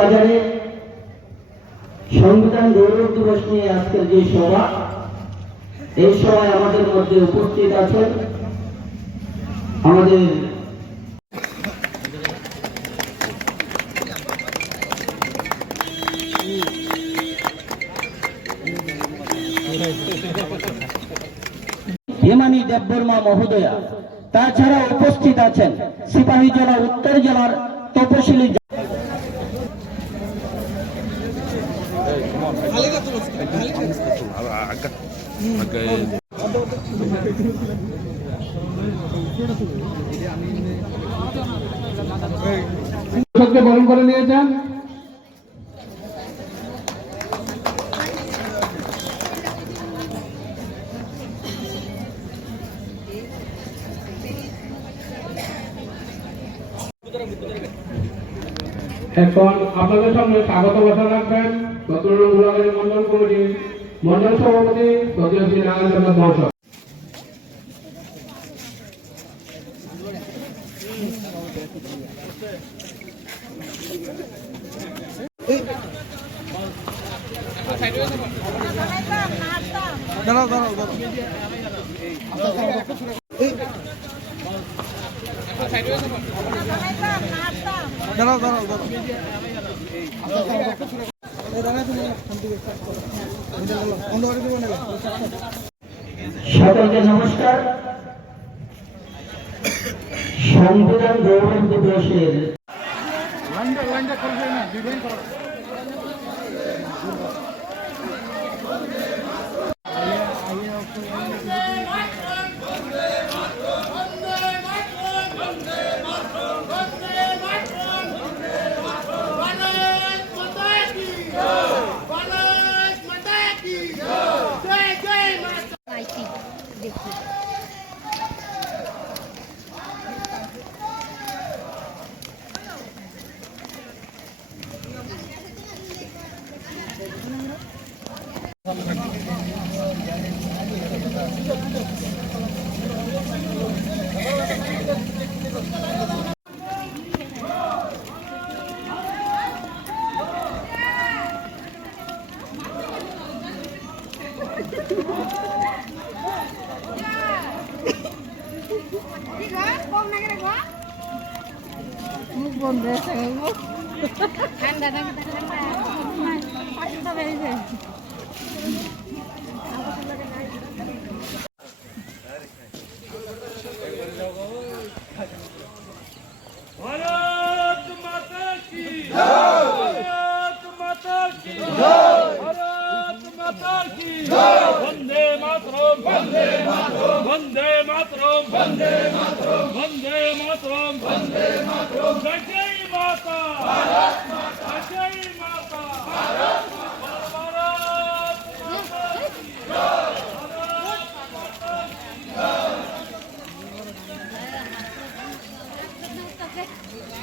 বাজারে সংবিধান গৌরব দিবস নিয়ে আজকের যে সভা, এই সভায় আমাদের মধ্যে উপস্থিত আছেন আমাদের হেমানী দেববর্মা মহোদয়া। তাছাড়া উপস্থিত আছেন সিপাহী জেলা উত্তর জেলার তপশিলি বরণ করে নিয়েছেন। এখন আপনাদের সামনে স্বাগত ভাষণ রাখবেন মন্ডল কমিটির মন্ডল সভাপতি সতীয় শ্রী নারায়ণ মহাশয়। সকলকে নমস্কার। সংবিধান গৌরব দিবসের भारत माता की भारत माता की भारत माता की वंदे मातरम वंदे मातरम वंदे मातरम वंदे मातरम वंदे मातरम वंदे मातरम जय